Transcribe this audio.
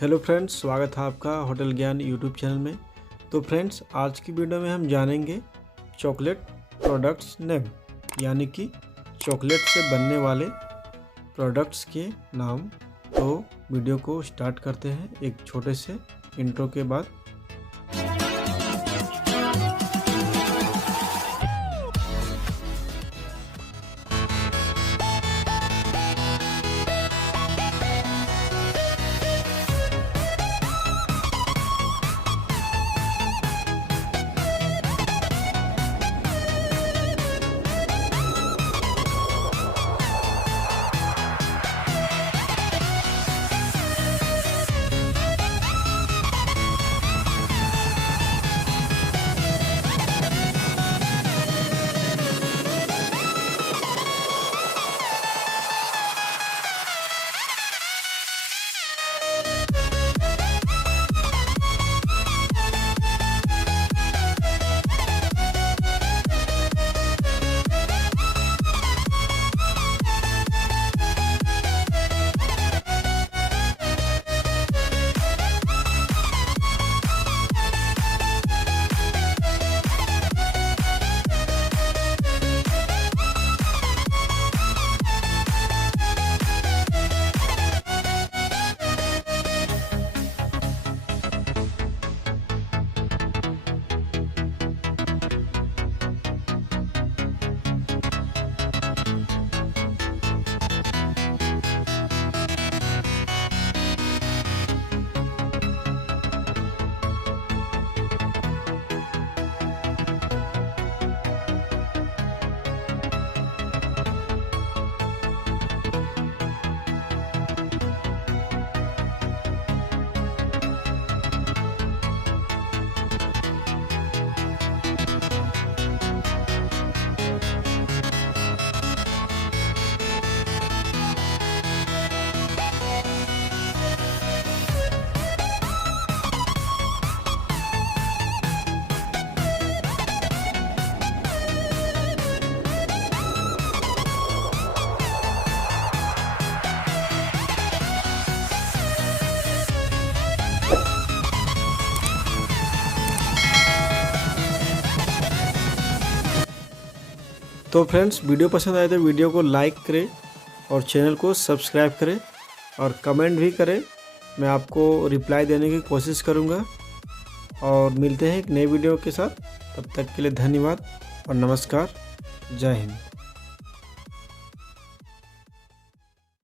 Hello friends, स्वागत है आपका होटल ज्ञान यूट्यूब चैनल में। तो फ्रेंड्स, आज की वीडियो में हम जानेंगे चॉकलेट प्रोडक्ट्स नेम, यानी कि चॉकलेट से बनने वाले प्रोडक्ट्स के नाम। तो वीडियो को स्टार्ट करते हैं एक छोटे से इंट्रो के बाद। तो फ्रेंड्स, वीडियो पसंद आए तो वीडियो को लाइक करें और चैनल को सब्सक्राइब करें और कमेंट भी करें। मैं आपको रिप्लाई देने की कोशिश करूँगा और मिलते हैं एक नए वीडियो के साथ। तब तक के लिए धन्यवाद और नमस्कार। जय हिंद।